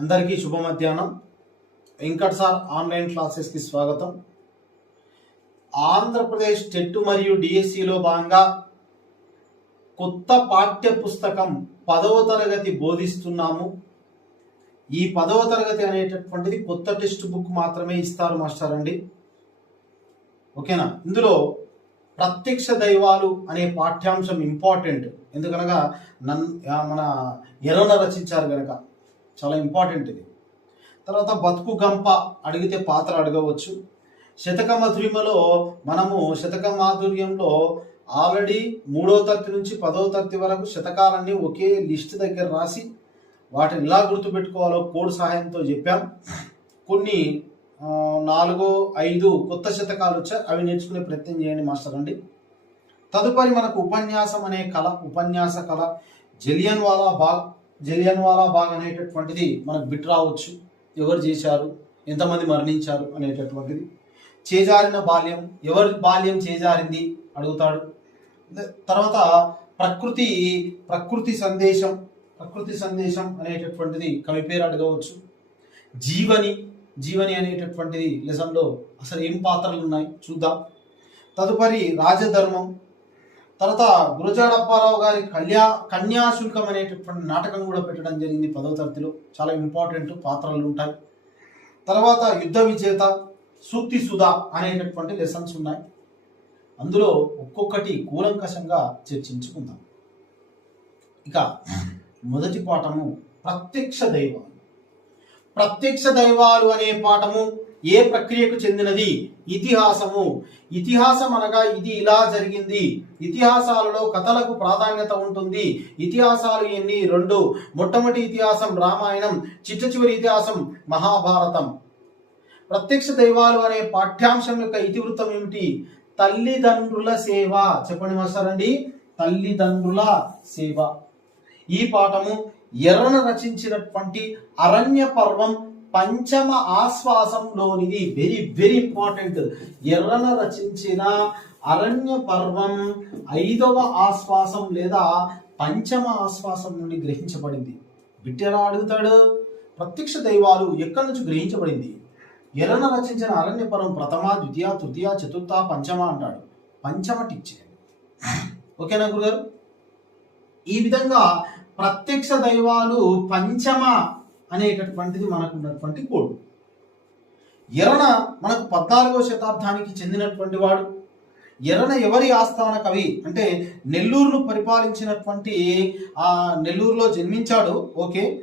అందరికీ శుభ మధ్యాహ్నం వెంకట్ సార్ ఆన్లైన్ క్లాసెస్కి స్వాగతం. ఆంధ్రప్రదేశ్ టెట్ మరియు డిఎస్సిలో భాగంగా కొత్త పాఠ్య పుస్తకం పదవ తరగతి బోధిస్తున్నాము. ఈ పదవ తరగతి అనేటటువంటిది కొత్త టెక్స్ట్ బుక్ మాత్రమే ఇస్తారు మాస్టర్ అండి. ఓకేనా? ఇందులో ప్రత్యక్ష దైవాలు అనే పాఠ్యాంశం ఇంపార్టెంట్. ఎందుకనగా నన్ మన ఎర్రన రచించారు కనుక చాలా ఇంపార్టెంట్ ఇది. తర్వాత బతుకు గంప అడిగితే పాత్ర అడగవచ్చు. శతక మధురిమలో మనము శతక మాధుర్యంలో ఆల్రెడీ మూడో తరగతి నుంచి పదో తరగతి వరకు శతకాలన్నీ ఒకే లిస్ట్ దగ్గర రాసి వాటిని ఎలా గుర్తుపెట్టుకోవాలో కోడ్ సహాయంతో చెప్పాం. కొన్ని నాలుగో ఐదు కొత్త శతకాలు వచ్చాయి. అవి నేర్చుకునే ప్రయత్నం చేయండి మాస్టర్ అండి తదుపరి మనకు ఉపన్యాసం అనే కళ ఉపన్యాస కళ. జలియన్ వాలా బాగ్ జలియన్ వాలా బాగ్ అనేటటువంటిది మనకు బిట్ రావచ్చు ఎవరు చేశారు? ఎంతమంది మరణించారు అనేటటువంటిది. చేజారిన బాల్యం ఎవరి బాల్యం చేజారింది? అడుగుతాడు. తర్వాత ప్రకృతి ప్రకృతి సందేశం ప్రకృతి సందేశం అనేటటువంటిది కవి పేరు అడగవచ్చు. జీవని జీవని అనేటటువంటిది లెసన్లో అసలు ఏం పాత్రలు ఉన్నాయి చూద్దాం. తదుపరి రాజధర్మం తర్వాత గురజాడప్పారావు గారి కళ్యా కన్యాశుల్కం అనేటటువంటి నాటకం కూడా పెట్టడం జరిగింది పదవ తరగతిలో. చాలా ఇంపార్టెంట్ పాత్రలు ఉంటాయి. తర్వాత యుద్ధ విజేత సూక్తి సుధా అనేటటువంటి లెసన్స్ ఉన్నాయి. అందులో ఒక్కొక్కటి కూలంకషంగా చర్చించుకుందాం. ఇక మొదటి పాఠము ప్రత్యక్ష దైవాలు. ప్రత్యక్ష దైవాలు అనే పాఠము ఏ ప్రక్రియకు చెందినది? ఇతిహాసము. ఇతిహాసం అనగా ఇది ఇలా జరిగింది. ఇతిహాసాలలో కథలకు ప్రాధాన్యత ఉంటుంది. ఇతిహాసాలు ఎన్ని? రెండు. మొట్టమొదటి ఇతిహాసం రామాయణం చిట్ట చివరి ఇతిహాసం మహాభారతం. ప్రత్యక్ష దైవాలు అనే పాఠ్యాంశం యొక్క ఇతివృత్తం ఏమిటి? తల్లిదండ్రుల సేవ. చెప్పండి మాస్టర్ అండి తల్లిదండ్రుల సేవ. ఈ పాఠము ఎర్రను రచించినటువంటి అరణ్య పర్వం పంచమ ఆశ్వాసంలోనిది. వెరీ వెరీ ఇంపార్టెంట్ ఎర్రన రచించిన అరణ్య పర్వం ఐదవ ఆశ్వాసం లేదా పంచమ ఆశ్వాసం నుండి గ్రహించబడింది. బిట్టెలా అడుగుతాడు ప్రత్యక్ష దైవాలు ఎక్కడి నుంచి గ్రహించబడింది? ఎర్రన రచించిన అరణ్య పర్వం ప్రథమ ద్వితీయ తృతీయ చతుర్థ పంచమ అంటాడు. పంచమ టిక్ ఓకేనా గురుగారు? ఈ విధంగా ప్రత్యక్ష దైవాలు పంచమ అనేటటువంటిది మనకు ఉన్నటువంటి కోడు. ఎర్రన మనకు పద్నాలుగో శతాబ్దానికి చెందినటువంటి వాడు. ఎర్రన ఎవరి ఆస్థాన కవి? అంటే నెల్లూరును పరిపాలించినటువంటి ఆ నెల్లూరులో జన్మించాడు. ఓకే.